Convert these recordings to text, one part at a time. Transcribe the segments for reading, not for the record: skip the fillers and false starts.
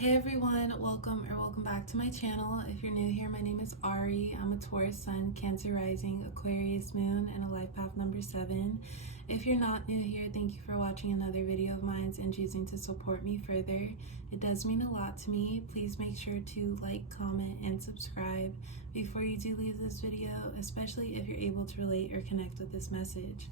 Hey everyone, welcome back to my channel. If you're new here, my name is Ari. I'm a Taurus Sun, Cancer Rising, Aquarius Moon, and a life path number 7. If you're not new here, thank you for watching another video of mine and choosing to support me further. It does mean a lot to me. Please make sure to like, comment, and subscribe before you do leave this video, especially if you're able to relate or connect with this message.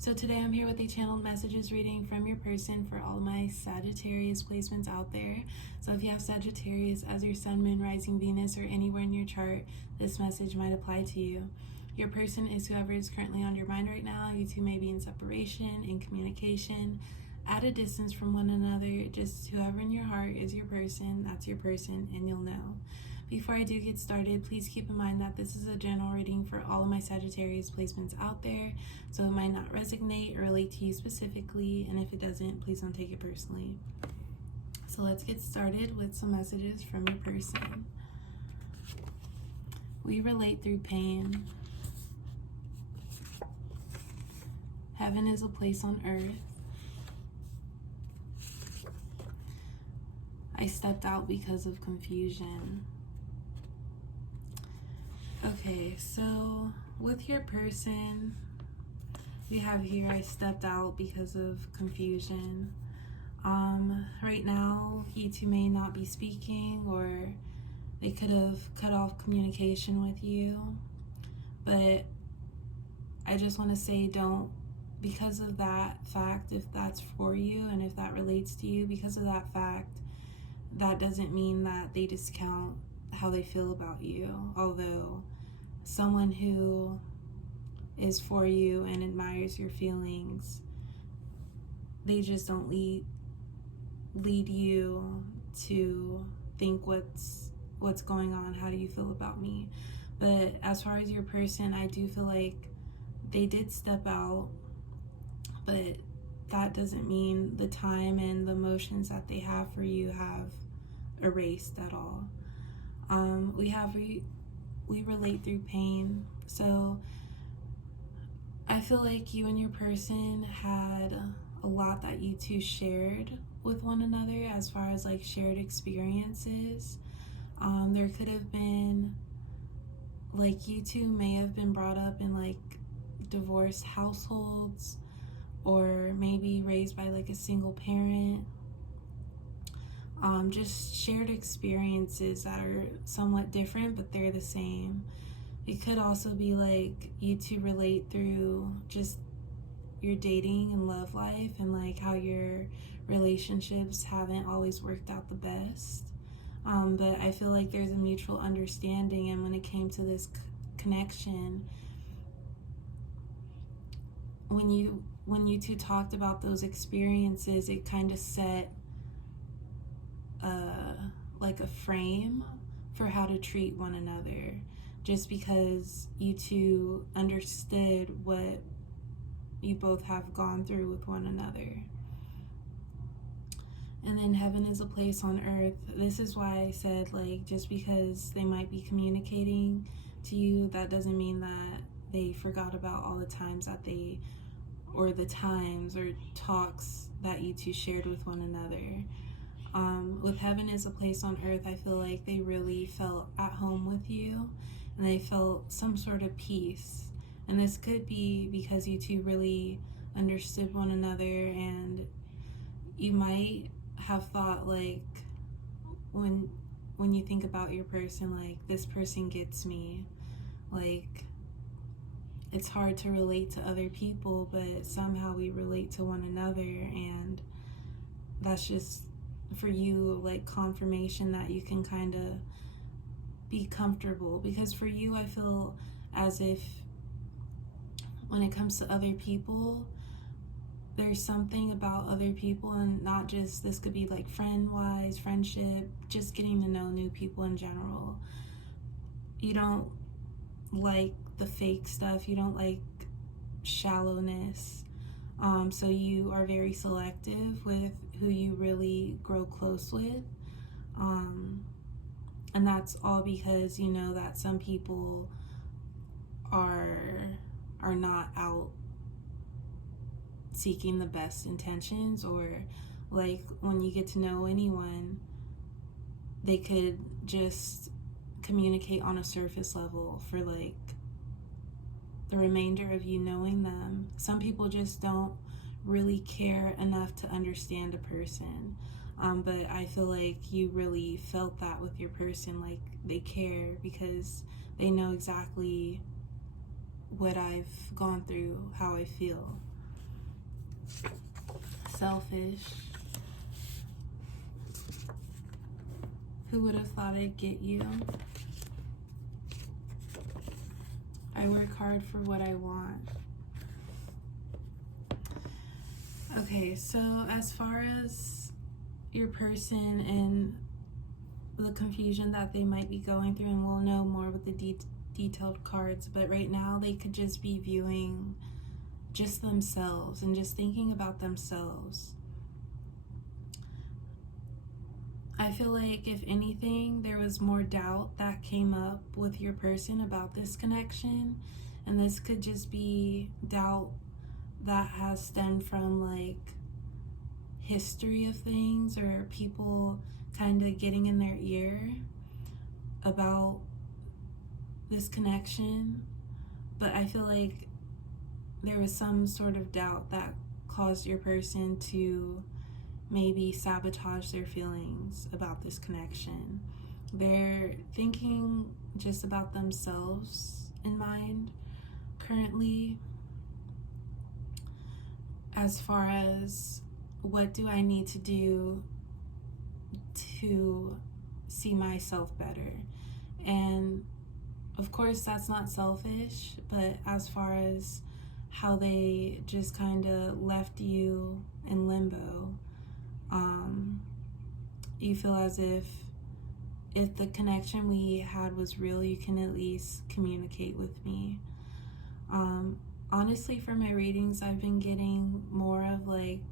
So today I'm here with a channeled messages reading from your person for all my Sagittarius placements out there. So if you have Sagittarius as your sun, moon, rising, Venus, or anywhere in your chart, this message might apply to you. Your person is whoever is currently on your mind right now. You two may be in separation, in communication, at a distance from one another. Just whoever in your heart is your person, that's your person, and you'll know. Before I do get started, please keep in mind that this is a general reading for all of my Sagittarius placements out there, so it might not resonate or relate to you specifically, and if it doesn't, please don't take it personally. So let's get started with some messages from your person. We relate through pain. Heaven is a place on earth. I stepped out because of confusion. Okay, so with your person, we have here, I stepped out because of confusion. Right now, you two may not be speaking, or they could have cut off communication with you. But I just want to say, don't, because of that fact, if that's for you and if that relates to you, because of that fact, that doesn't mean that they discount how they feel about you. Although someone who is for you and admires your feelings, they just don't lead you to think what's going on, how do you feel about me. But as far as your person, I do feel like they did step out, but that doesn't mean the time and the emotions that they have for you have erased at all. We relate through pain. So I feel like you and your person had a lot that you two shared with one another as far as like shared experiences. There could have been, like, you two may have been brought up in like divorced households, or maybe raised by like a single parent. Just shared experiences that are somewhat different, but they're the same. It could also be like you two relate through just your dating and love life, and like how your relationships haven't always worked out the best. But I feel like there's a mutual understanding, and when it came to this connection, when you two talked about those experiences, it kind of set like a frame for how to treat one another, just because you two understood what you both have gone through with one another. And then heaven is a place on earth. This is why I said, like, just because they might be communicating to you, that doesn't mean that they forgot about all the times that or the times or talks that you two shared with one another. With heaven is a place on earth, I feel like they really felt at home with you, and they felt some sort of peace. And this could be because you two really understood one another, and you might have thought, like, when you think about your person, like, this person gets me. Like, it's hard to relate to other people, but somehow we relate to one another, and that's just, for you, like, confirmation that you can kind of be comfortable. Because for you, I feel as if when it comes to other people, there's something about other people, and not just, this could be like friendship, just getting to know new people in general. You don't like the fake stuff, you don't like shallowness. So you are very selective with who you really grow close with. And that's all because you know that some people are not out seeking the best intentions, or like when you get to know anyone, they could just communicate on a surface level for like the remainder of you knowing them. Some people just don't really care enough to understand a person. But I feel like you really felt that with your person, like they care because they know exactly what I've gone through, how I feel. Selfish. Who would have thought I'd get you? I work hard for what I want. Okay, so as far as your person and the confusion that they might be going through, and we'll know more with the detailed cards, but right now they could just be viewing just themselves and just thinking about themselves. I feel like if anything, there was more doubt that came up with your person about this connection, and this could just be doubt that has stemmed from like history of things or people kind of getting in their ear about this connection. But I feel like there was some sort of doubt that caused your person to maybe sabotage their feelings about this connection. They're thinking just about themselves in mind currently, as far as what do I need to do to see myself better. And of course that's not selfish, but as far as how they just kind of left you in limbo, you feel as if the connection we had was real, you can at least communicate with me. Honestly, for my readings, I've been getting more of like,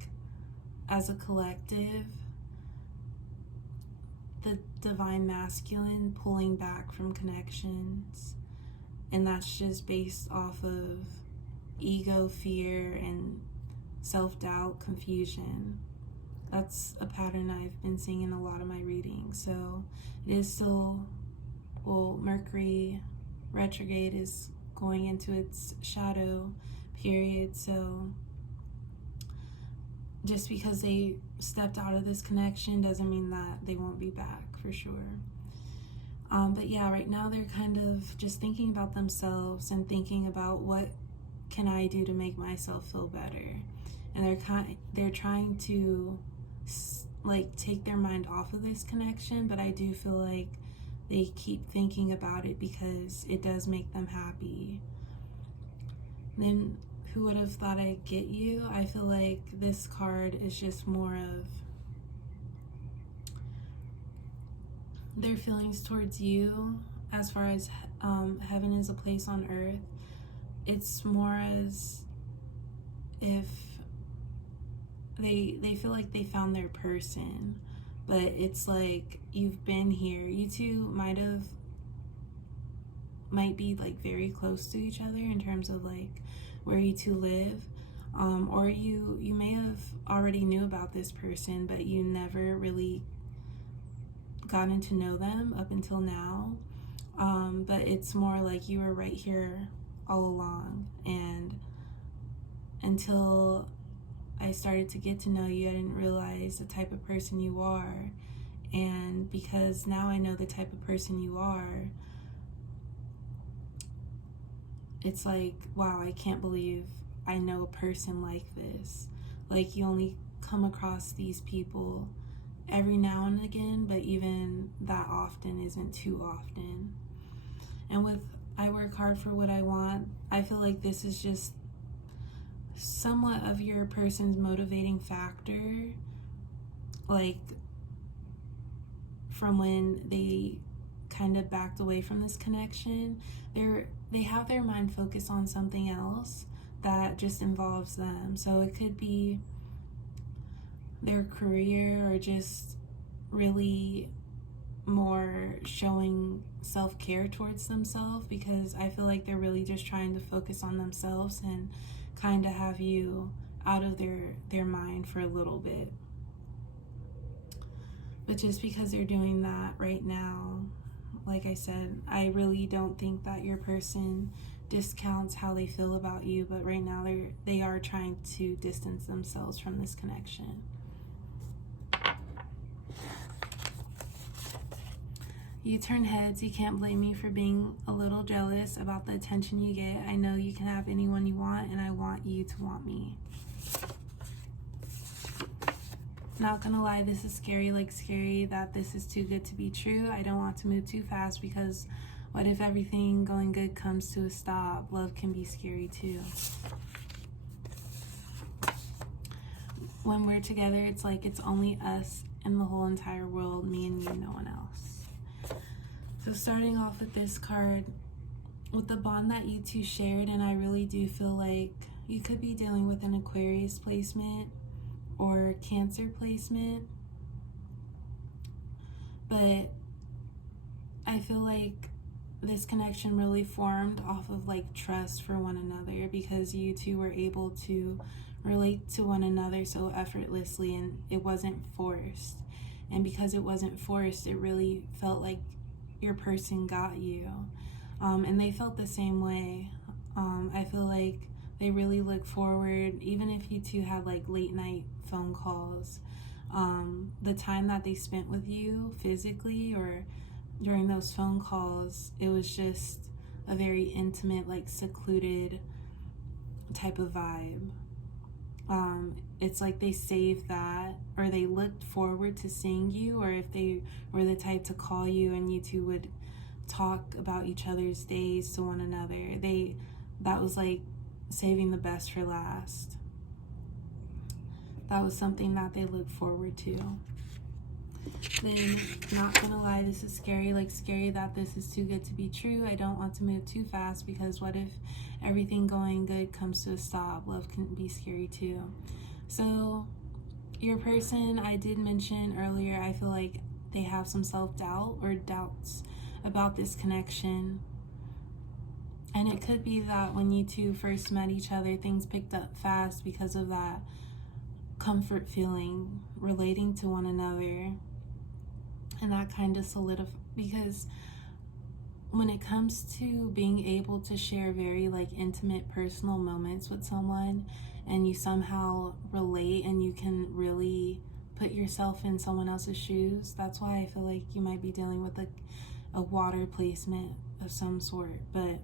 as a collective, the divine masculine pulling back from connections, and that's just based off of ego, fear, and self-doubt, confusion. That's a pattern I've been seeing in a lot of my readings. So it is still, well, Mercury retrograde is going into its shadow period, so just because they stepped out of this connection doesn't mean that they won't be back, for sure. But yeah, right now they're kind of just thinking about themselves and thinking about what can I do to make myself feel better. And they're trying to like take their mind off of this connection, but I do feel like they keep thinking about it because it does make them happy. Then who would have thought I'd get you? I feel like this card is just more of their feelings towards you, as far as heaven is a place on earth. It's more as if they feel like they found their person, but it's like you've been here. You two might be like very close to each other in terms of like where you two live, or you may have already knew about this person, but you never really gotten to know them up until now. But it's more like you were right here all along, and until I started to get to know you, I didn't realize the type of person you are. And because now I know the type of person you are, it's like, wow, I can't believe I know a person like this. Like, you only come across these people every now and again, but even that often isn't too often. And with I work hard for what I want, I feel like this is just somewhat of your person's motivating factor, like from when they kind of backed away from this connection. They have their mind focused on something else that just involves them. So it could be their career, or just really more showing self-care towards themselves, because I feel like they're really just trying to focus on themselves and kind of have you out of their mind for a little bit. But just because they're doing that right now, like I said, I really don't think that your person discounts how they feel about you, but right now they are trying to distance themselves from this connection. You turn heads. You can't blame me for being a little jealous about the attention you get. I know you can have anyone you want, and I want you to want me. Not gonna lie, this is scary, like scary that this is too good to be true. I don't want to move too fast, because what if everything going good comes to a stop? Love can be scary too. When we're together, it's like it's only us in the whole entire world, me and you, no one else. So starting off with this card, with the bond that you two shared, and I really do feel like you could be dealing with an Aquarius placement or Cancer placement, but I feel like this connection really formed off of like trust for one another, because you two were able to relate to one another so effortlessly, and it wasn't forced. And because it wasn't forced, it really felt like your person got you, and they felt the same way. I feel like they really look forward, even if you two had like late night phone calls, the time that they spent with you physically or during those phone calls, it was just a very intimate, like secluded type of vibe. It's like they saved that, or they looked forward to seeing you, or if they were the type to call you and you two would talk about each other's days to one another, that was like saving the best for last. That was something that they looked forward to. Then, not gonna lie, this is scary, like scary that this is too good to be true. I don't want to move too fast, because what if everything going good comes to a stop? Love can be scary too. So your person, I did mention earlier, I feel like they have some self-doubt or doubts about this connection. And it could be that when you two first met each other, things picked up fast because of that comfort feeling, relating to one another. And that kind of solidified, because when it comes to being able to share very like intimate personal moments with someone, and you somehow relate and you can really put yourself in someone else's shoes, that's why I feel like you might be dealing with a water placement of some sort. But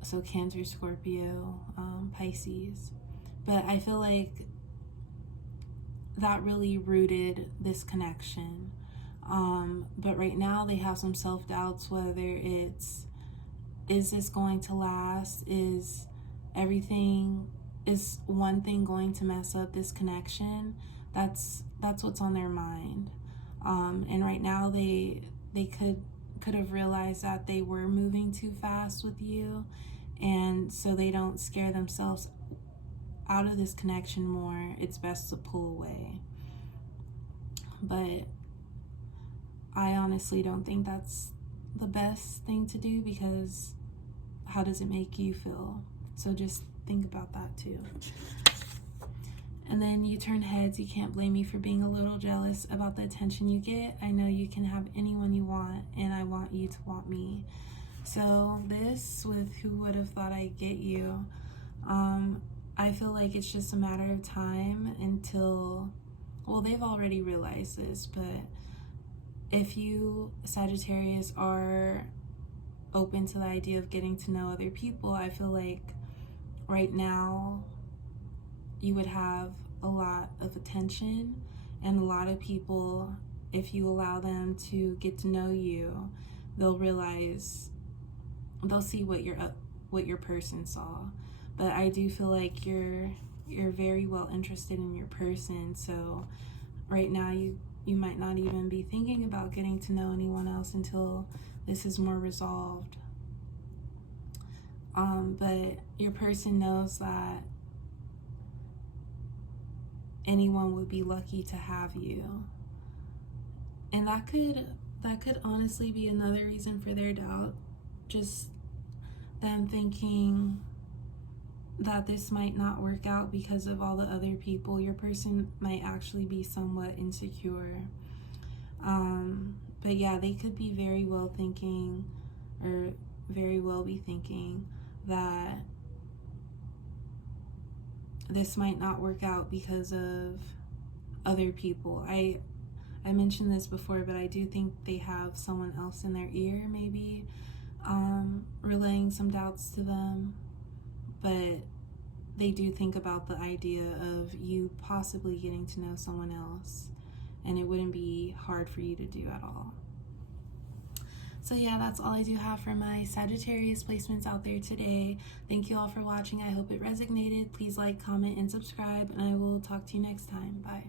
so Cancer, Scorpio, Pisces. But I feel like that really rooted this connection. But right now they have some self-doubts, whether it's, is this going to last? Is one thing going to mess up this connection? That's what's on their mind. And right now they could have realized that they were moving too fast with you, and so they don't scare themselves out of this connection more. It's best to pull away. But I honestly don't think that's the best thing to do, because how does it make you feel? So just think about that too. And then you turn heads. You can't blame me for being a little jealous about the attention you get. I know you can have anyone you want, and I want you to want me. So this, with who would have thought I'd get you, I feel like it's just a matter of time until, well, they've already realized this, but if you, Sagittarius, are open to the idea of getting to know other people, I feel like right now you would have a lot of attention, and a lot of people, if you allow them to get to know you, they'll see what your person saw. But I do feel like you're very well interested in your person, so right now you might not even be thinking about getting to know anyone else until this is more resolved. But your person knows that anyone would be lucky to have you. And that could honestly be another reason for their doubt. Just them thinking that this might not work out because of all the other people. Your person might actually be somewhat insecure. But yeah, they could be very well thinking, or very well be thinking that this might not work out because of other people. I mentioned this before, but I do think they have someone else in their ear, maybe relaying some doubts to them. But they do think about the idea of you possibly getting to know someone else, and it wouldn't be hard for you to do at all. So yeah, that's all I do have for my Sagittarius placements out there today. Thank you all for watching. I hope it resonated. Please like, comment, and subscribe, and I will talk to you next time. Bye.